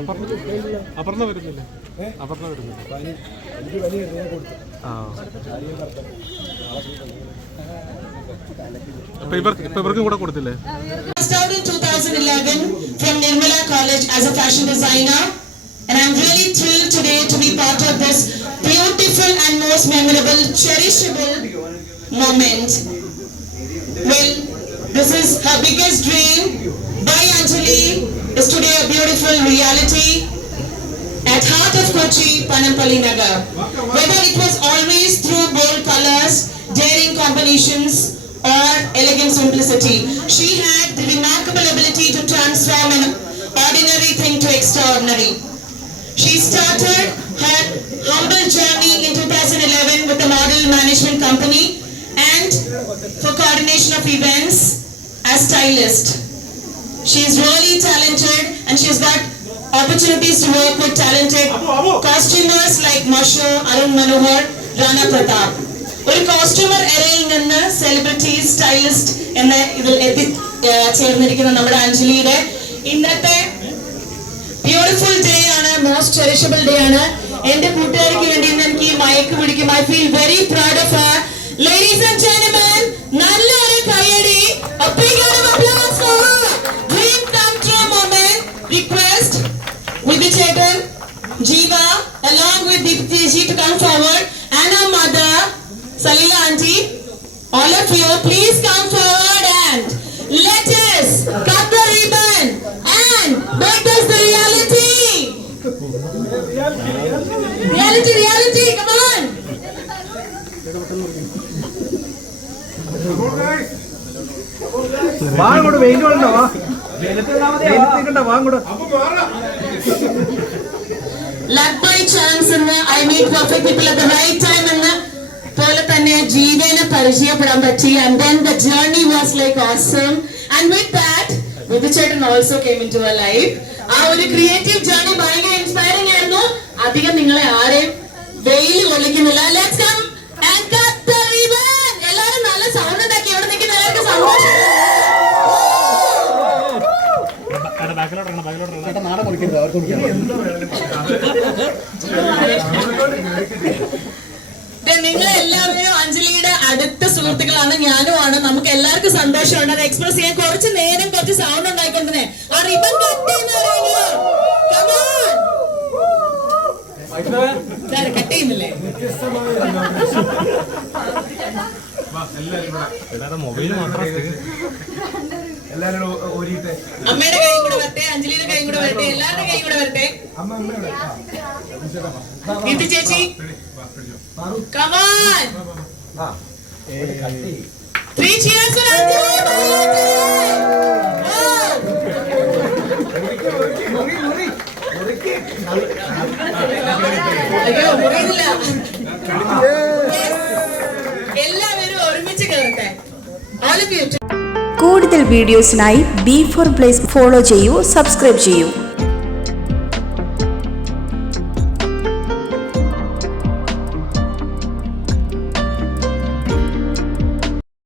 അപർണ വരുന്നില്ല അപർണ വരുന്നില്ല ഇവർക്ക് കൂടെ കൊടുത്തില്ലേ Passed out in 2011 from Nirmala College as a fashion designer. And I'm really thrilled today to be part of this beautiful and most memorable, cherishable moment. Well, this is her biggest dream is today a beautiful reality at heart of Kochi, Panampalli Nagar. Whether it was always through bold colors, daring combinations, or elegant simplicity, she had the remarkable ability to transform an ordinary thing to extraordinary. She started her humble journey in 2011 with a model management company and for coordination of events as stylist. She is really talented and she's got opportunities to work with talented costumers like Masho, Arun Manohar, Rana Pratap. ഒരു costumer എറയിൽ നിന്ന് celebrity stylist എന്ന ഇതിൽ എത്തി ചേർന്നിരിക്കുന്ന നമ്മുടെ അഞ്ജലിയുടെ ഇന്നത്തെ ബ്യൂട്ടിഫുൾ ഡേ ആണ് മോസ്റ്റ് ചെറിഷബിൾ ഡേ ആണ്. എന്റെ കൂട്ടുകാർക്ക് വേണ്ടി എനിക്ക് ഈ മയക്ക് പിടിക്കും I feel very proud of her request Vibhi Chetan, Jiva along with Deepthi ji to come forward and our mother Salila auntie. All of you please come forward and let us cut the ribbon and make this the reality. Reality, reality, come on. Come on, guys. Come on, బాగా కూడా weight ఉండవా വെയിലത്തേക്കണ്ട വാങ്ങോട് Luck by chance എന്ന് I meet perfect people at the right time എന്ന് പോലെ തന്നെ ജീവനെ പരിചയപ്പെടാൻ പറ്റി. And then the journey was like awesome and with that വിധുചേട്ടൻ also came in to a life ആ ഒരു ക്രിയേറ്റീവ് ജേർണി ഭയങ്കര ഇൻസ്പയറിംഗ് ആയിരുന്നു. അധികം നിങ്ങളെ ആരെയും വെയിൽ കൊള്ളിക്കുന്നില്ല. ലെറ്റ്സ് നിങ്ങൾ എല്ലാവരും അഞ്ജലിയുടെ അടുത്ത സുഹൃത്തുക്കളാണ്. ഞാനുമാണ് നമുക്ക് എല്ലാവർക്കും സന്തോഷമുണ്ട്. അത് എക്സ്പ്രസ് ചെയ്യാൻ കുറച്ച് നേരം കുറച്ച് സൗണ്ട് ഉണ്ടായിക്കൊണ്ടിരുന്നേ. ആ റിബൺ കട്ട് അമ്മയുടെ കൈ കൂടെ വരട്ടെ അഞ്ജലിയുടെ കൈ കൂടെ വരട്ടെ എല്ലാവരുടെ കൈ കൂടെ വരട്ടെ. ദീപ്തി ചേച്ചി. കമാൻ ത്രീ അഞ്ജലി അയ്യോ മുറിയില്ല. കൂടുതൽ വീഡിയോസിനായി ബി ഫോർ പ്ലേസ് ഫോളോ ചെയ്യൂ സബ്സ്ക്രൈബ് ചെയ്യൂ.